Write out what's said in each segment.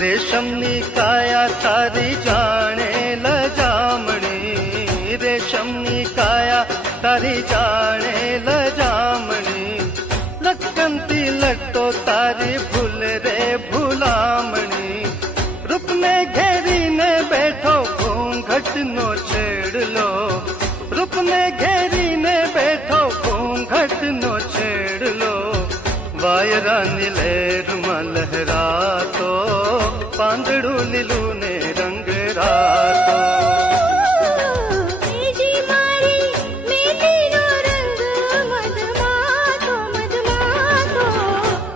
રેશમની કાયા તારી જાણે લજામણી, રેશમની કાયા તારી જાણે લજામણી, લટકનતી લટો તારી ભૂલ રે ભૂલામણી, રૂપને ઘેરીને બેઠો ઘૂંઘટનો છેડલો, રૂપને ઘેરીને બેઠો ઘૂંઘટનો છેડલો, વાયરાની લહેરમાં લહેરાતો પાંદડું લીલું ને રંગ રાતો,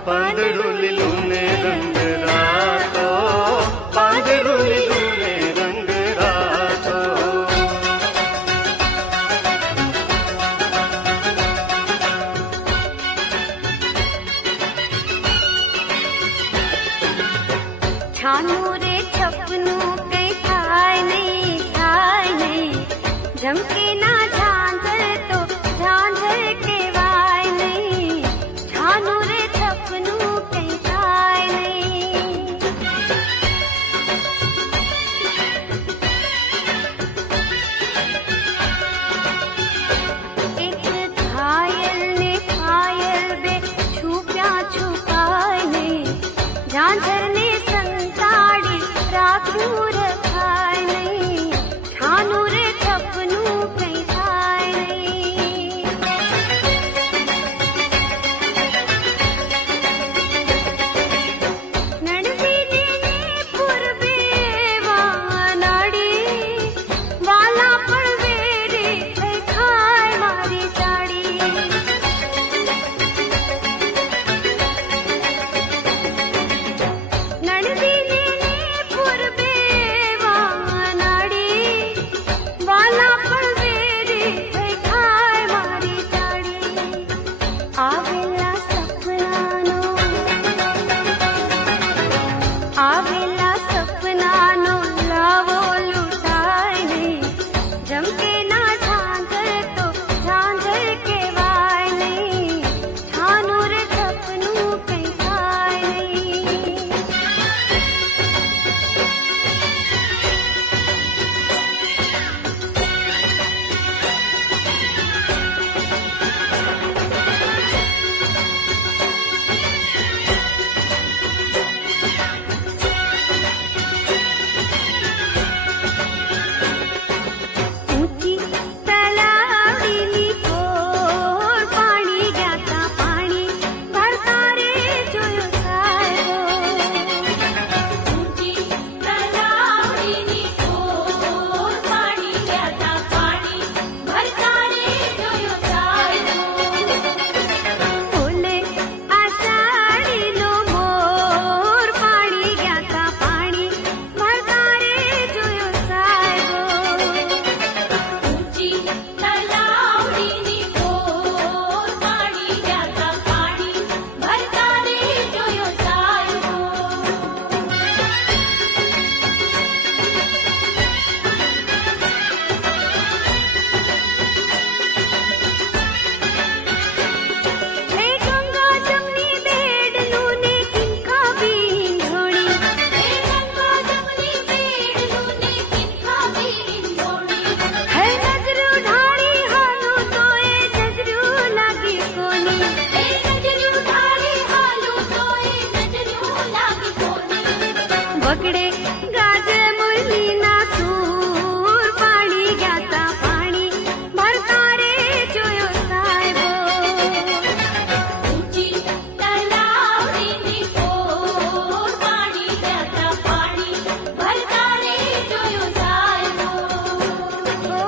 પાંદડું લીલું ને રંગ રાતો, પાંદડું લીલું ને રંગ રાતો. છાનું રે છપનું કઈ થાય નહીં, ઝમકે ના ઝાંઝર તો ઝાંઝર કહેવાય નહીં, છાનું રે છપનું કઈ થાય નહીં. એક ઘાયલ ને ઘાયલ બે છુપ્યા છુપાય નહીં, ઝાંઝર ને રાખવું રખાય નહીં, છાનું રે છપનું કઈ થાય નહીં. નણવીને પૂર્વે વાનાડી, વાલા પણ વેરે થઈ ખાય મારી સાડી. નણવીને આવેલા સપનાનો લાવો લૂંટાય નહીં, ઝમકે ના ઝાંઝર તો ઝાંઝર કહેવાય નહીં, છાનું રે છપનું કઈ થાય નહીં. બગડે ગાજે મુરલીના સૂર પાણી ગયા પાણી ભરતા રે જોયો સાહેબો ઊંચી તલાવડીની કોર પાણી ગયા પાણી ભરતા રે જોયો સાહેબો ઓ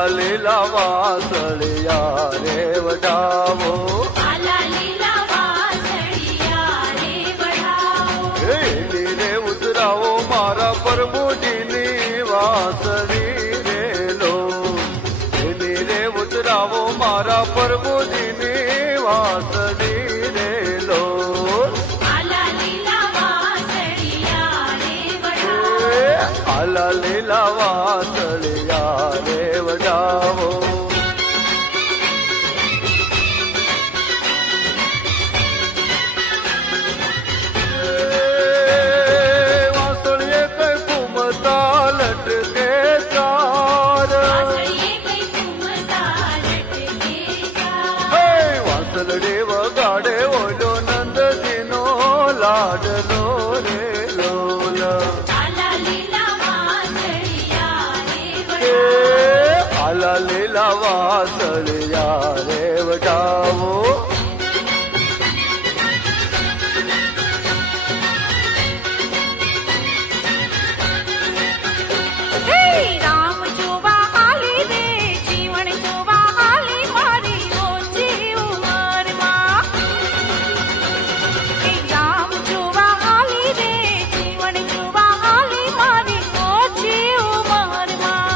આલા લીલા વાસળિયા રે વડાવો આલા લીલા વાસળિયા રે વડાવો. એલી રે ઉતરાવો મારા પ્રભુજીની વાસળી રે લો એલી રે ઉતરાવો મારા પ્રભુજીની વાસળી રે લો આલા લીલા વાસળિયા રે વડાવો. આલા લીલા વાસળિયા રે વડાવો વાસળીએ કઈ ઘૂમતા લટકે ચાર વાસળીએ કઈ ઘૂમતા લટકે ચાર. હે વાસળડી વગાડે ઓલો નંદજીનો લાડલો રે લોલ આલા લીલા વાસળિયા રે હે વડાવો. આલા લીલા વાસળિયા રે વડાવો હે રામ જોવા હાલી રે જીવન જોવા હાલી મારી ઓછી ઉંમરમાં. હે રામ જોવા હાલી રે જીવન જોવા હાલી મારી ઓછી ઉંમરમાં.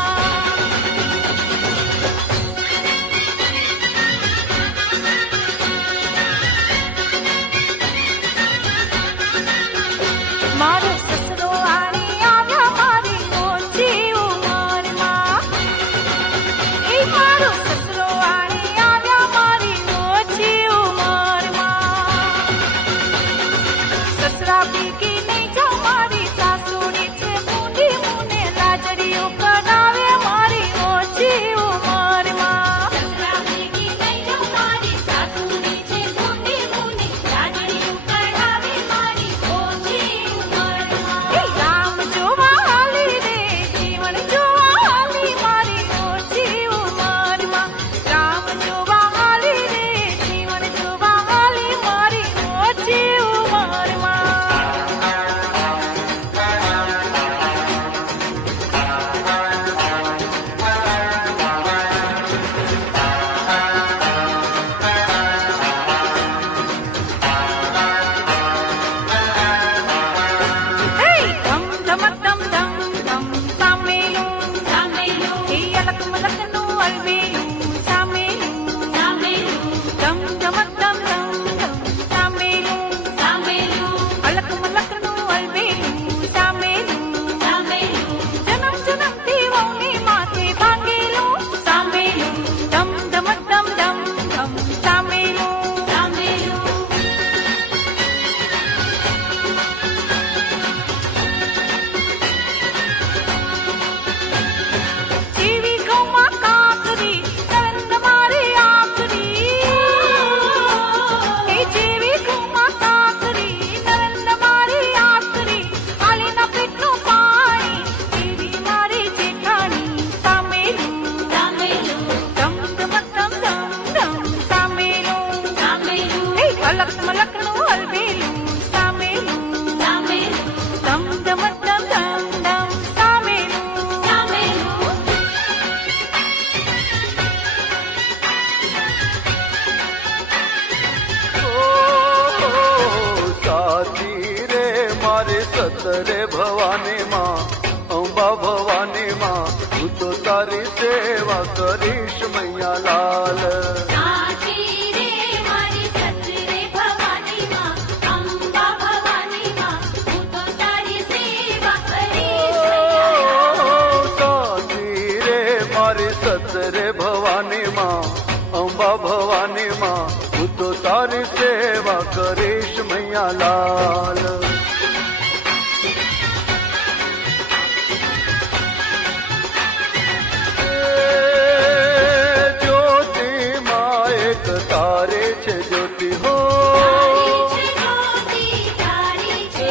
મારો સસરો આણી આવ્યા મારી ઓછી ઉંમરમાં. એ મારો સસરો આણી આવ્યા મારી ઓછી ઉંમરમાં. સસરા ભેગી નહીં જાઉં મારી સાસુડી છે મૂંડી મુને લાજડીઓ કરાવે મારી ઓછી ઉંમરમાં. સસરા ભેગી નહીં જાઉં મારી સાસુડી છે મૂંડી મુને લાજડીઓ કરાવે મારી ઓછી ઉંમરમાં. હે રામ જોવા હાલી રે જીવન જોવા હાલી મારી ઓછી ઉંમરમાં. રામ જોવા હાલી રે જીવન જોવા હાલી મારી ઓછી ઉંમરમાં. હે ધમ ધમક ધમ ધમ ધમ સામેલું સામેલું. હે અલક મલકનું અલબેલું સામેલું સામેલું. ધમ ધમક ધમ ધમ ધમ સામેલું સામેલું. અલક મલકનું અલબેલું સામેલું સામેલું. જન્મ જન્મથી વહુની માથે ભાંગેલું સામેલું. ધમ ધમક ધમ ધમ ધમ સામેલું સામેલું. જીવી ગૌમાં કાકરી નરેન્દ્ર મારી આખરી. એ જીવી ગૌમાં કાકરી નરેન્દ્ર મારી આખરી. આલીના પેટનું પાણી જીવી મારી જેઠાણી સામેલું સામેલું. ધમ ધમક ધમ ધમ ધમ સામેલું સામેલું. એ અલક મલકનું હલબેલું સામેલું સામેલું. ધમ ધમક ધમ ધમ ધમ સામેલું સામેલું. સાચી રે મારે સતરે ભવાની માં અંબા ભવાની માં હું તો તારી સેવા કરીશ મૈયા લાલ સાચી રે મારી સતરે ભવાની માં અંબા ભવાની માં હું તો તારી સેવા કરીશ. સાચી રે મારી સતરે ભવાની માં અંબા ભવાની માં હું તો તારી સેવા કરીશ મૈયા લાલ જ્યોતિ માં એક તારે છે જ્યોતિ હો તારી છે જ્યોતિ તારી છે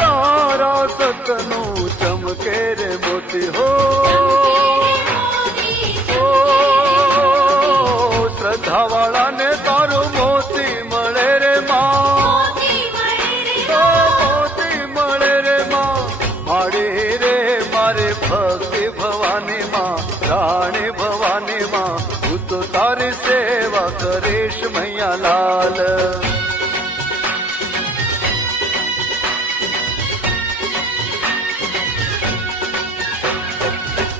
તારા સતનું ચમકે રે મોતી હો મોતી શ્રદ્ધાવાળાને તારું મોતી મળે રે માં મોતી મળે રે માં માડી રે મારે ભક્તિ ભવાની માં રાણી તારી સેવા કરીશ મૈયા લાલ.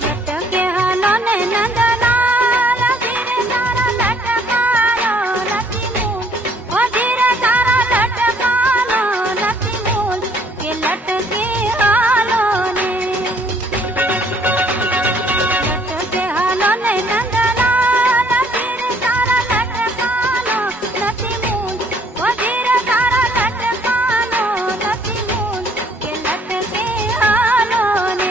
લટકે હાલો ને નંદલાલ, ધીરે તારા લટકાનો નથી મૂલ. ઓ ધીરે તારા લટકાનો નથી મૂલ. કે લટકે હાલો ને, લટકે હાલો ને નંદલાલ, ધીરે તારા લટકાનો નથી મૂલ. ઓ ધીરે તારા લટકાનો નથી મૂલ. કે લટકે હાલો ને.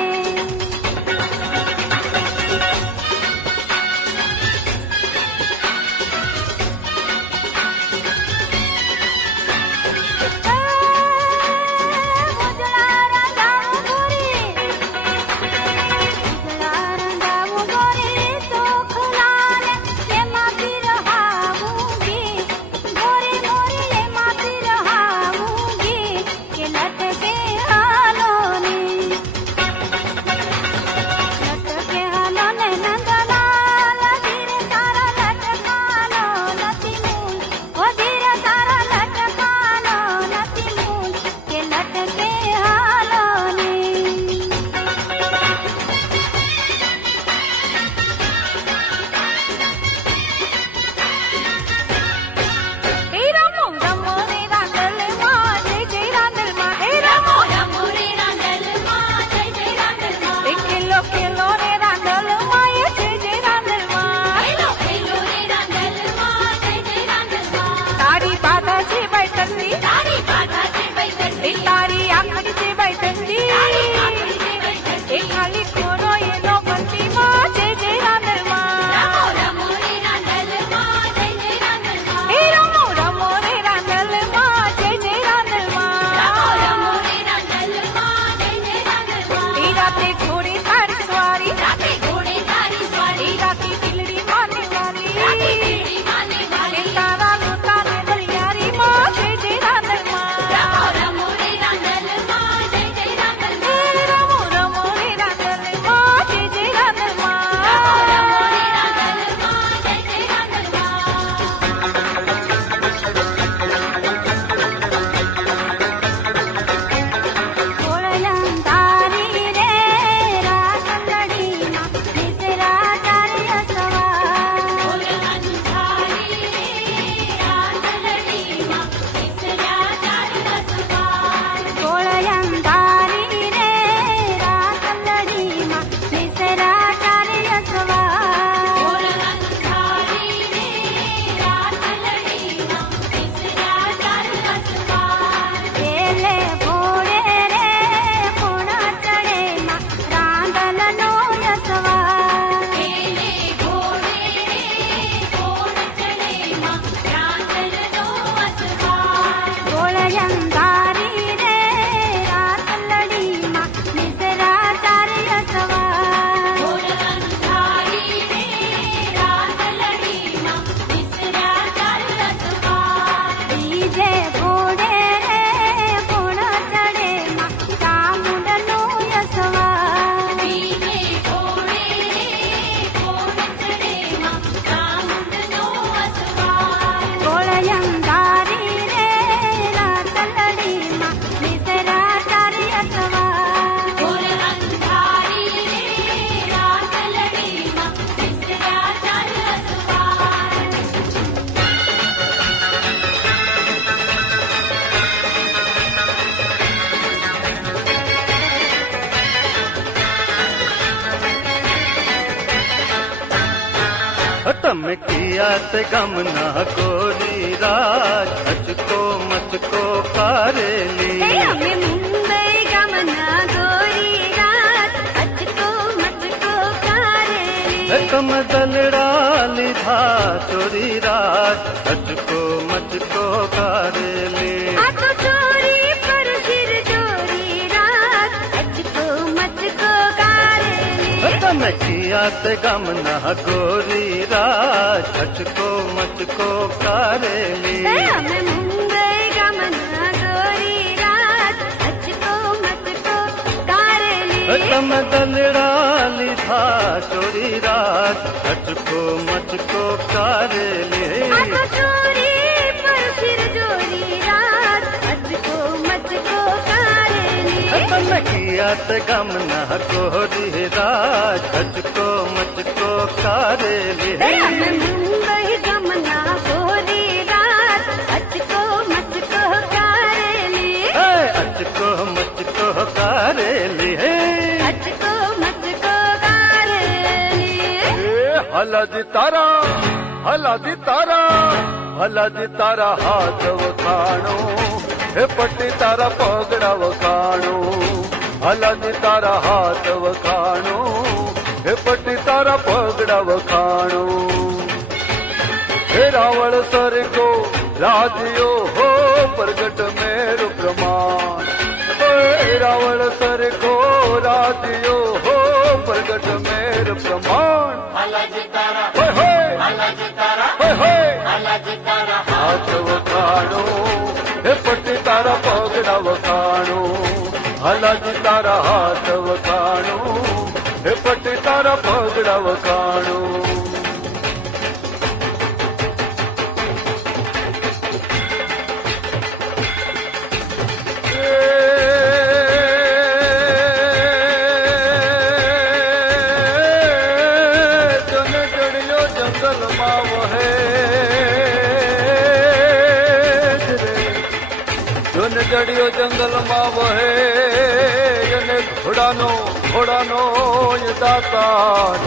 તારી આખરી છે ભાઈ એ ખાલી કોરો એનો બંટીમાં જય જય રાંદલમાં. રમો રે રાંદલમાં જય જય રાંદલમાં. એ રમો રમો રે રાંદલમાં જય જય રાંદલમાં. રમો રે રાંદલમાં જય જય રાંદલમાં. એ રાતે ઘોડે તારી સવારી, રાતે ઘોડે તારી સવારી. એ રાતે ટીલડી માને વાલી, રાતે ટીલડી માને વાલી. એ તારા લોટા ને દરિયારીમાં જય જય રાંદલમાં. રમો રે રાંદલમાં જય જય રાંદલમાં. રમો રમો રે રાંદલમાં જય જય રાંદલમાં. રમો રે રાંદલમાં જય જય રાંદલમાં. ગોળિયા તારી રે રાતલડીમાં નિસરા તારી અસવાર. ગોળિયા તારી રે રાતલડીમાં નિસરા તારી અસવાર. ગોળિયા તારી રે રાતલડીમાં નિસરા તારી અસવાર. ગોળિયા તારી રે રાતલડીમાં નિસરા તારી અસવાર. પેલે ઘોડે રે કોણા ચડેમાં રાંદલનો યસવાર. પેલે ઘોડે રે કોણા ચડેમાં રાંદલનો અસવાર. ગોળિયા તારી રે રાતલડીમાં નિસરા તારી અસવાર. ગોળિયા તારી રે રાતલડીમાં નિસરા તારી અસવાર. બીજે ઘોડે રે કોણા ચડેમાં ચામુંડનો યસવાર. બીજે ઘોડે રે કોણા ચડેમાં ચામુંડનો અસવાર. ગોળિયા તારી રે રાતલડીમાં નિસરા તારી અસવાર. ગોળિયા તારી રે રાતલડીમાં નિસરા તારી અસવાર. તમે કિયાત ગમ ના કોરી રાજ અચકો મચકો કારેલી. અમે મુંબઈ ગામના ગોરી રાત અચકો મચકો કારેલી. તમ દલડા લીધા ચોરી રાજ અચકો મચકો કારેલી. આ તો ચોરી પર સિર ચોરી રાત અચકો મચકો કારેલી. તમે કિયાત ગમ ના કોરી રાજ અચકો મચકો કારેલી. અમે મુંબઈ ગામના ગોરી રાત અચકો મચકો કારેલી. તમ દલડા લીધા ચોરી રાત અચકો મચકો કારેલી આ તો ચોરી પર સિર જોરી રાત અચકો મચકો કારેલી તને કિયાત ગમ ના કોરી રાત અચકો મચકો કારેલી મુંબઈ ગમના ગોરી રાત અચકો મચકો કારેલી અચકો મચકો કારેલી હે અચકો મચકો કારેલી હલાજી તારા હલાજી તારા હાથ વખાણો હે પટ્ટી તારા પગડા વખાણો હલાજી તારા હાથ વખાણો હે પટ્ટી તારા પગડા વખાણો હે રાવળ સરકો રાજ્યો હો પ્રગટ મેરુ પ્રમાણ હે રાવળ સરકો રાજ્યો હો પ્રગટ મેર પ્રમાણ હાથ વખાણો હે પટ્ટી તારા પગડા વખાણો હલાજી તારા હાથ વખાણો હે પટ્ટી તારા પગડા વખાણો જંગલમાં વહે જોન જડિયો જંગલમાં વહે અને ઘોડાનો દાતાર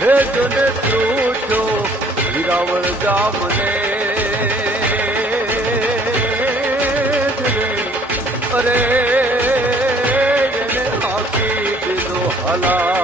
હે જોને છૂટો હિરાવળ ગામને અરે એને હાકી દીધો હલા